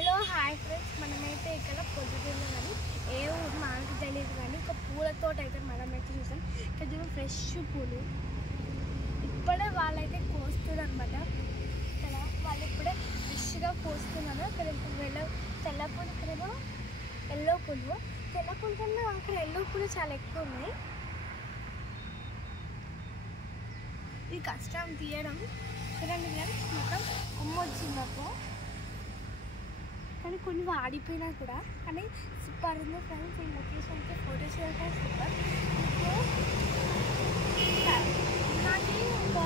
Hello hi friends, మనమైతే ఇక్కడ పొద్దున్న కానీ ఏ ఊరు మనకు తెలియదు కానీ ఒక పూలతో అయితే మనమైతే చూసాం. ఇక్కడ ఫ్రెష్ పూలు ఇప్పుడే వాళ్ళైతే కోస్తున్నారు అనమాట. ఇక్కడ వాళ్ళు ఇప్పుడే ఫ్రెష్గా కోస్తున్నారు. ఇక్కడ తెల్ల పూలు, ఇక్కడేమో ఎల్లో పూలు. తెల్ల పూలు కన్నా అక్కడ ఎల్లో పూలు చాలా ఎక్కువ ఉన్నాయి. ఇది కష్టం తీయడం. చూడండి ఫ్రెండ్స్, మొత్తం కొమ్మ వచ్చింది నాకు, కానీ కొన్ని వాడిపోయినా కూడా. కానీ సూపర్ ఉంది ఫ్రెండ్స్. ఈ లొకేషన్కి ఫోటోస్ కూడా సూపర్. నాకు ఒక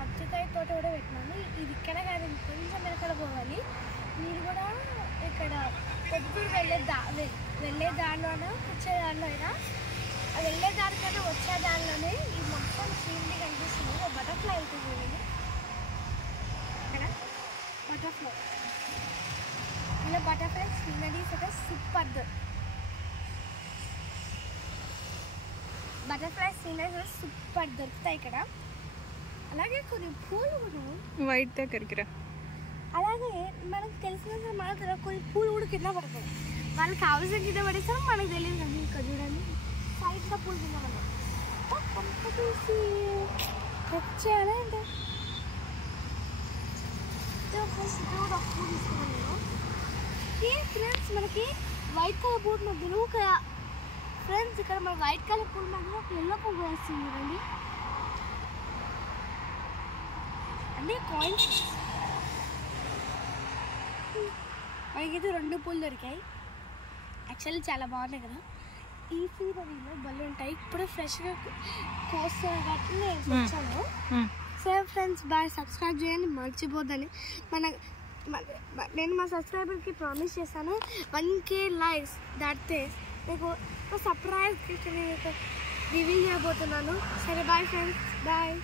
అరటికాయ తోట కూడా పెట్టినాను. ఇది ఇక్కడ కాదు, కొంచెం వెనకాల పోవాలి. మీరు కూడా ఇక్కడ పొద్దుటూరు వెళ్ళే దారిలోనో వచ్చే దారిలో అయినా, వెళ్ళే దానికన్నా వచ్చే దారిలోనే ఈ మొత్తం సీనరీ కనిపిస్తుంది. ఒక బటర్ఫ్లై అవుతుంది చూడండి, ఇక్కడ బటర్ఫ్లై. ఇలా బటర్ఫ్లై సీనరీస్ అయితే సూపర్. బటర్ఫ్లై సీనరీస్ సూపర్ దొరుకుతాయి ఇక్కడ. అలాగే కొన్ని పూలు కూడా వైట్ దగ్గరికి రా. అలాగే మనకు తెలిసిన మన కొన్ని పూలు కూడా కింద పడతాయి. వాళ్ళకి కావాల్సిన కింద పడేస్తాం, మనకు తెలియదు కదా. ఇక్కడ చూడండి, సైడ్లో పూలు కింద పడతాయి. పంప చూసి వచ్చేయాలి అంటే కూడా పూలు తీసుకున్నాను నేను. ఈ ఫ్రెండ్స్ మనకి వైట్ కలర్ పూలు మధ్యలో ఒక ఫ్రెండ్స్ ఇక్కడ మన వైట్ కలర్ పూల మధ్యలో ఒక ఎల్లో పువ్వు వేస్తుంది చూడండి. అన్నీ కాయిన్స్. మనకైతే 2 పూలు దొరికాయి. యాక్చువల్లీ చాలా బాగున్నాయి కదా. ఈ సీనరీలో బళ్ళు ఉంటాయి. ఇప్పుడు ఫ్రెష్గా కోస్తారు కాబట్టి నేను వచ్చాను. సరే ఫ్రెండ్స్, బాయ్. సబ్స్క్రైబ్ చేయండి మర్చిపోద్దని. నేను మా సబ్స్క్రైబర్కి ప్రామిస్ చేశాను 1K లైక్స్ దాటితే మీకు సర్ప్రైజ్ రివీల్ చేయబోతున్నాను. సరే బాయ్ ఫ్రెండ్స్, బాయ్.